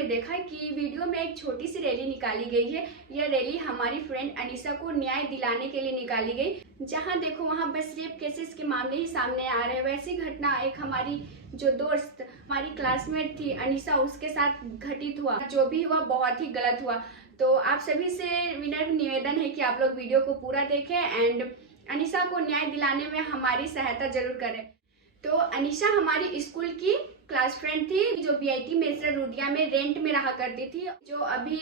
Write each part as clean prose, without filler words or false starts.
में देखा कि वीडियो में एक छोटी सी रैली निकाली गई है। यह रैली हमारी फ्रेंड अनीसा को न्याय दिलाने के लिए निकाली गई। जहां देखो वहां बस रेप केसेस के मामले ही सामने आ रहे हैं। वैसी घटना एक हमारी जो दोस्त हमारी क्लासमेट थी अनीसा, उसके साथ घटित हुआ। जो भी हुआ बहुत ही गलत हुआ। तो आप सभी से विनम्र निवेदन है कि आप लोग वीडियो को पूरा देखें एंड अनीसा को न्याय दिलाने में हमारी सहायता जरूर करें। तो अनीसा हमारी स्कूल की क्लास फ्रेंड थी जो बीआईटी मेसर रूडिया में रेंट में रहा करती थी, जो अभी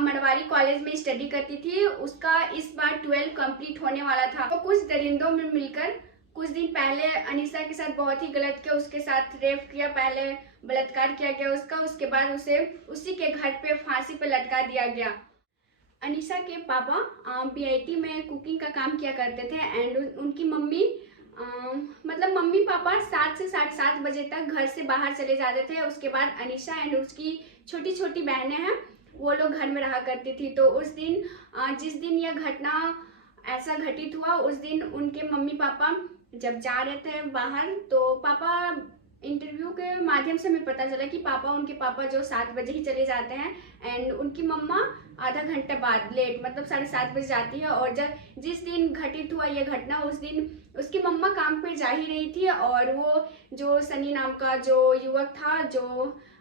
मड़वारी कॉलेज में स्टडी करती थी। उसका इस बार 12 कंप्लीट होने वाला था। तो कुछ दरिंदों में मिलकर कुछ दिन पहले अनीसा के साथ बहुत ही गलत किया। उसके साथ रेप किया, पहले बलात्कार किया गया उसका, उसके बाद उसे उसी के घर पे फांसी पे लटका दिया गया। अनीसा के पापा बीआईटी में कुकिंग का काम किया करते थे एंड उनकी मम्मी मतलब मम्मी पापा 7 से 7:30 बजे तक घर से बाहर चले जाते थे। उसके बाद अनीसा एंड उसकी छोटी छोटी बहनें हैं, वो लोग घर में रहा करती थी। तो उस दिन जिस दिन यह घटना ऐसा घटित हुआ, उस दिन उनके मम्मी पापा जब जा रहे थे बाहर, तो पापा इंटरव्यू के माध्यम से हमें पता चला कि उनके पापा जो 7 बजे ही चले जाते हैं एंड उनकी मम्मा आधा घंटे बाद लेट मतलब 7:30 बजे जाती है। और जब जिस दिन घटित हुआ यह घटना, उस दिन उसकी मम्मा काम पे जा ही रही थी और वो जो सनी नाम का जो युवक था जो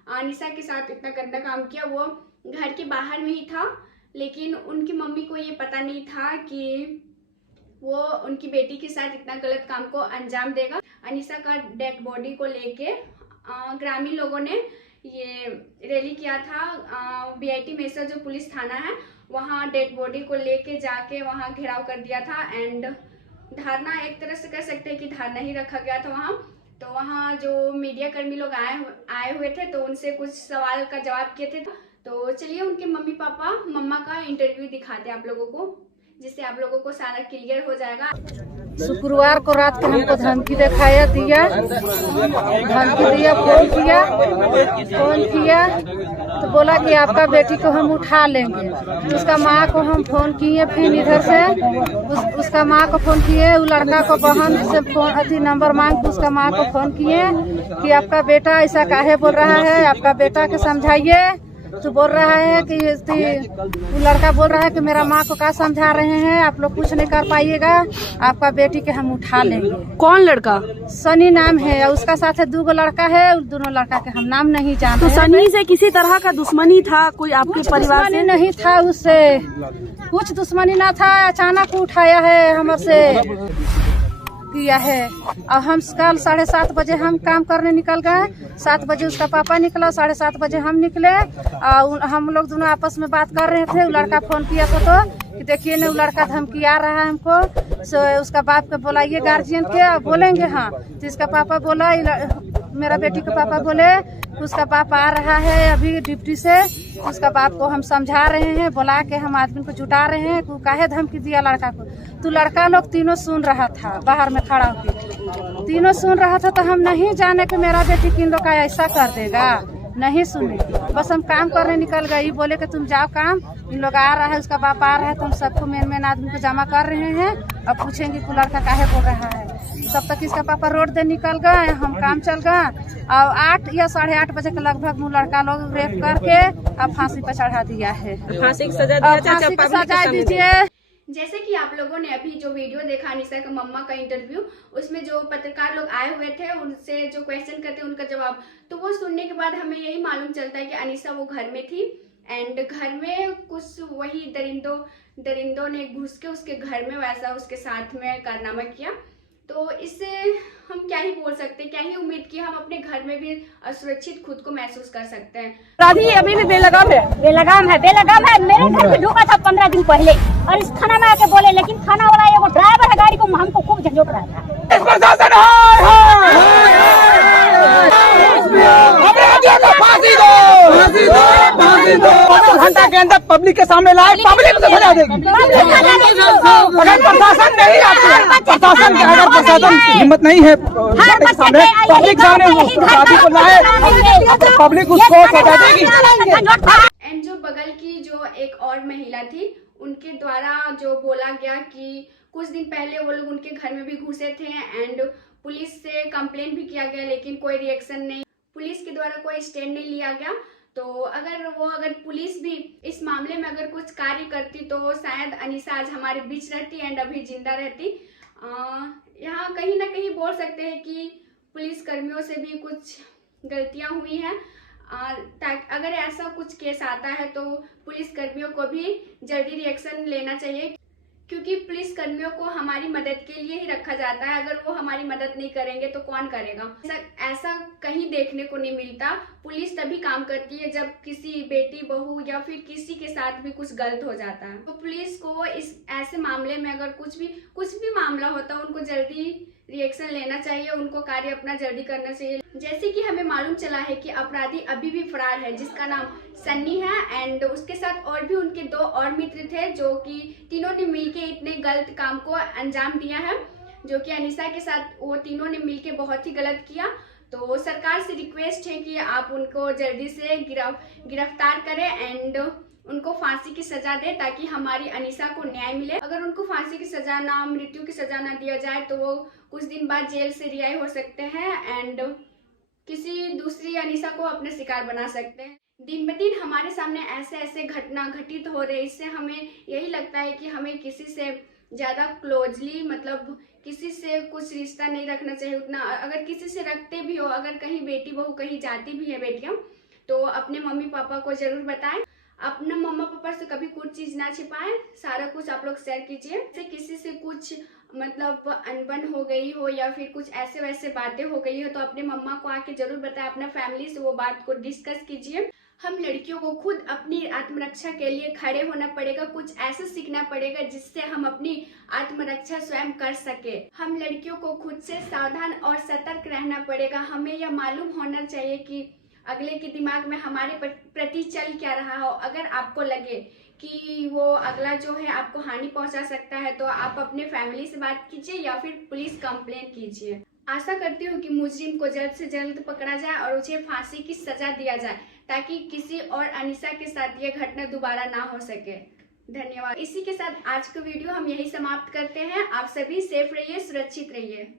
अनीसा के साथ इतना गंदा काम किया, वो घर के बाहर में ही था। लेकिन उनकी मम्मी को ये पता नहीं था कि वो उनकी बेटी के साथ इतना गलत काम को अंजाम देगा। अनीसा का डेड बॉडी को लेके ग्रामीण लोगों ने ये रैली किया था। बीआईटी मेसर जो पुलिस थाना है वहाँ डेड बॉडी को लेके जाके वहाँ घेराव कर दिया था एंड धारणा एक तरह से कह सकते हैं कि धारणा ही रखा गया था वहाँ। तो वहाँ जो मीडिया कर्मी लोग आए हुए थे तो उनसे कुछ सवाल का जवाब किए थे। तो चलिए उनके मम्मी पापा मम्मा का इंटरव्यू दिखाते हैं आप लोगों को, जिससे आप लोगों को सारा क्लियर हो जाएगा। शुक्रवार को रात को हमको धमकी दिया, फोन किया तो बोला कि आपका बेटी को हम उठा लेंगे। तो उसका माँ को हम फोन किए, फिर इधर से उसका माँ को फोन किए, वो लड़का को बहन से फोन नंबर मांग के उसका माँ को फोन किए कि आपका बेटा ऐसा काहे बोल रहा है, आपका बेटा के समझाइए। तो बोल रहा है कि वो लड़का बोल रहा है कि मेरा माँ को क्या समझा रहे हैं, आप लोग कुछ नहीं कर पाइएगा, आपका बेटी के हम उठा लेंगे। कौन लड़का? सनी नाम है, उसका साथ 2 लड़का है, उस दोनों लड़का के हम नाम नहीं जानते। तो सनी से किसी तरह का दुश्मनी था कोई आपके परिवार से? नहीं था, उससे कुछ दुश्मनी ना था। अचानक उठाया है हमसे किया है। और हम कल 7:30 बजे हम काम करने निकल गए। 7 बजे उसका पापा निकला, 7:30 बजे हम निकले और हम लोग दोनों आपस में बात कर रहे थे। वो लड़का फोन किया था तो कि देखिए ना वो लड़का धमकी आ रहा है हमको। सो उसका बाप को बुलाइए गार्जियन के, और बोलेंगे हाँ। तो इसका पापा बोला, मेरा बेटी का पापा बोले उसका बाप आ रहा है अभी ड्यूटी से, उसका बाप को हम समझा रहे हैं, बुला के हम आदमी को जुटा रहे हैं। वो काहे धमकी दिया लड़का को। तो लड़का लोग तीनों सुन रहा था, बाहर में खड़ा होकर तीनों सुन रहा था। तो हम नहीं जाने कि मेरा बेटी किन लोग का ऐसा कर देगा, नहीं सुने। बस हम काम करने निकल गए। बोले कि तुम जाओ काम, इन लोग आ रहा है, उसका बाप आ रहा है, तो हम सबको मेन आदमी को जमा कर रहे हैं और पूछेंगे कि लड़का काहे बोल रहा है। तब तक इसका पापा रोड दे निकल गए, हम काम चल गए। और 8 या 8:30 बजे के लगभग वो लड़का लोग रेप करके अब फांसी पर चढ़ा दिया है। फांसी की सजा दीजिए। जैसे कि आप लोगों ने अभी जो वीडियो देखा अनीसा का मम्मा का इंटरव्यू, उसमें जो पत्रकार लोग आए हुए थे उनसे जो क्वेश्चन करते उनका जवाब, तो वो सुनने के बाद हमें यही मालूम चलता है कि अनीसा वो घर में थी एंड घर में कुछ वही दरिंदों ने घुस के उसके घर में वैसा उसके साथ में कारनामा किया। तो इससे हम क्या ही बोल सकते हैं, क्या ही उम्मीद की हम अपने घर में भी असुरक्षित खुद को महसूस कर सकते हैं। अभी भी बेलगाम है। मेरे घर पे ढुका था 15 दिन पहले और इस थाना में आके बोले, लेकिन थाना वाला एगो ड्राइवर है गाड़ी को हमको खूब झंझोट रहा था। घंटा के अंदर पब्लिक के सामने लाए, पब्लिक से भजा देगी। अगर प्रशासन नहीं आती है, प्रशासन के अगर प्रशासन की हिम्मत नहीं है सामने, पब्लिक सामने को लाए, पब्लिक उसको सजा देगी। एंड जो बगल की जो एक और महिला थी, उनके द्वारा जो बोला गया कि कुछ दिन पहले वो लोग उनके घर में भी घुसे थे एंड पुलिस से कंप्लेन भी किया गया, लेकिन कोई रिएक्शन नहीं, पुलिस के द्वारा कोई स्टैंड नहीं लिया गया। तो अगर पुलिस भी इस मामले में अगर कुछ कार्य करती तो शायद अनीसा आज हमारे बीच रहती एंड अभी जिंदा रहती। यहाँ कहीं ना कहीं बोल सकते हैं कि पुलिस कर्मियों से भी कुछ गलतियाँ हुई हैं। अगर ऐसा कुछ केस आता है तो पुलिस कर्मियों को भी जल्दी रिएक्शन लेना चाहिए, क्योंकि पुलिस कर्मियों को हमारी मदद के लिए ही रखा जाता है। अगर वो हमारी मदद नहीं करेंगे तो कौन करेगा। ऐसा कहीं देखने को नहीं मिलता। पुलिस तभी काम करती है जब किसी बेटी बहू या फिर किसी के साथ भी कुछ गलत हो जाता है। तो पुलिस को इस ऐसे मामले में अगर कुछ भी मामला होता है उनको जल्दी रिएक्शन लेना चाहिए, उनको कार्य अपना जल्दी करना चाहिए। जैसे कि हमें मालूम चला है कि अपराधी अभी भी फरार है, जिसका नाम सन्नी है एंड उसके साथ और भी उनके 2 और मित्र थे, जो कि तीनों ने मिलके इतने गलत काम को अंजाम दिया है, जो कि अनीसा के साथ वो तीनों ने मिलके बहुत ही गलत किया। तो सरकार से रिक्वेस्ट है कि आप उनको जल्दी से गिरफ्तार करें एंड उनको फांसी की सजा दे, ताकि हमारी अनीसा को न्याय मिले। अगर उनको फांसी की सजा ना, मृत्यु की सजा ना दिया जाए तो वो कुछ दिन बाद जेल से रिहाई हो सकते हैं एंड किसी दूसरी अनीसा को अपने शिकार बना सकते हैं। दिन ब दिन हमारे सामने ऐसे घटना घटित हो रहे, इससे हमें यही लगता है कि हमें किसी से ज़्यादा क्लोजली मतलब किसी से कुछ रिश्ता नहीं रखना चाहिए उतना। अगर किसी से रखते भी हो, अगर कहीं बेटी बहू कहीं जाती भी है बेटियां, तो अपने मम्मी पापा को ज़रूर बताएं। अपने मम्मा पापा से कभी कुछ चीज़ ना छिपाएं, सारा कुछ आप लोग शेयर कीजिए। जैसे किसी से कुछ मतलब अनबन हो गई हो या फिर कुछ ऐसे वैसे बातें हो गई हो तो अपने मम्मा को आके जरूर बताएं, अपना फैमिली से वो बात को डिस्कस कीजिए। हम लड़कियों को खुद अपनी आत्मरक्षा के लिए खड़े होना पड़ेगा, कुछ ऐसा सीखना पड़ेगा जिससे हम अपनी आत्मरक्षा स्वयं कर सके। हम लड़कियों को खुद से सावधान और सतर्क रहना पड़ेगा। हमें यह मालूम होना चाहिए कि अगले के दिमाग में हमारे प्रति चल क्या रहा हो। अगर आपको लगे कि वो अगला जो है आपको हानि पहुंचा सकता है तो आप अपने फैमिली से बात कीजिए या फिर पुलिस कंप्लेन कीजिए। आशा करती हूँ कि मुजरिम को जल्द से जल्द पकड़ा जाए और उसे फांसी की सजा दिया जाए, ताकि किसी और अनीसा के साथ ये घटना दोबारा ना हो सके। धन्यवाद। इसी के साथ आज का वीडियो हम यही समाप्त करते हैं। आप सभी सेफ रहिए, सुरक्षित रहिए।